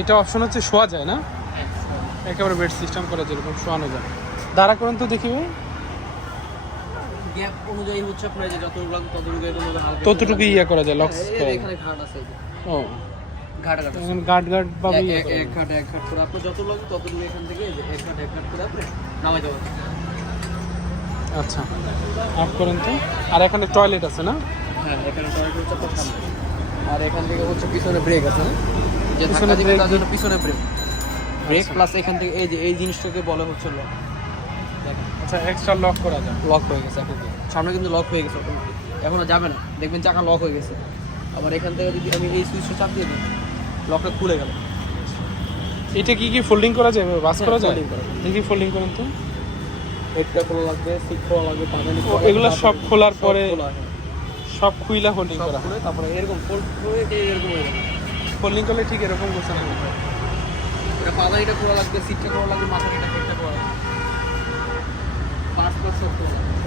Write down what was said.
এটা অপশন হচ্ছে শোয়া যায় না, একেবারে বেড সিস্টেম করা যেরকম শোয়ানো যায়। দাঁড়া করেন তো দেখি ভাই, গ্যাপ অনুযায়ী হচ্ছে আপনার যে যতটুকু লাগবে ততটুকু ইয়ে করা যায়, লক্স করা যায়। এখানে ঘাট আছে ও ঘাট ঘাট এখন গার্ড পাবে এক ঘাট করে আপনি যত লাগবে ততটুকু এখান থেকে এক ঘাট করে আপনি নামাই যাবেন। আচ্ছা অফ করেন তো। আর এখানে টয়লেট আছে না? হ্যাঁ এখানে টয়লেট হচ্ছে আপনার সামনে, আর এখান থেকে হচ্ছে পিছনে ব্রেক আছে না, যে পিছনে ধাক্কা দিবে brake তার জন্য পিছনে ব্রেক আচ্ছা। প্লাস এখান থেকে এই যে এই জিনিসটাকে বলে হচ্ছে লক। আচ্ছা এক্সট্রা লক করা যায়। লক হয়ে গেছে এখন সামনে কিন্তু লক হয়ে গেছে অটোমেটিক, এখনো যাবে না, দেখবেন চাকা লক হয়ে গেছে। আবার এখান থেকে যদি আমি এই সুইচটা চাপ দিয়ে দিই লকটা খুলে গেল। এটা কি ফোল্ডিং করা যায়, বাস করা যায়? folding করা যায়। দেখি ফোল্ডিং করেন তো। এটা খোলা লাগবে, সিট খোলা লাগবে, পাদানি ও, এগুলো সব খোলার পরে সব খুইলা হোল্ডিং করা, খুলে তারপরে এরকম ফোল্ড করে এরকম হয়ে যাবে। ফোল্ডিং করলে ঠিক এরকম করছে না? এটা পাদানিটা খোলা লাগবে, সিটটা খোলা লাগবে, মাথাটা খোলা লাগবে, পার্টস সব খোলা লাগবে।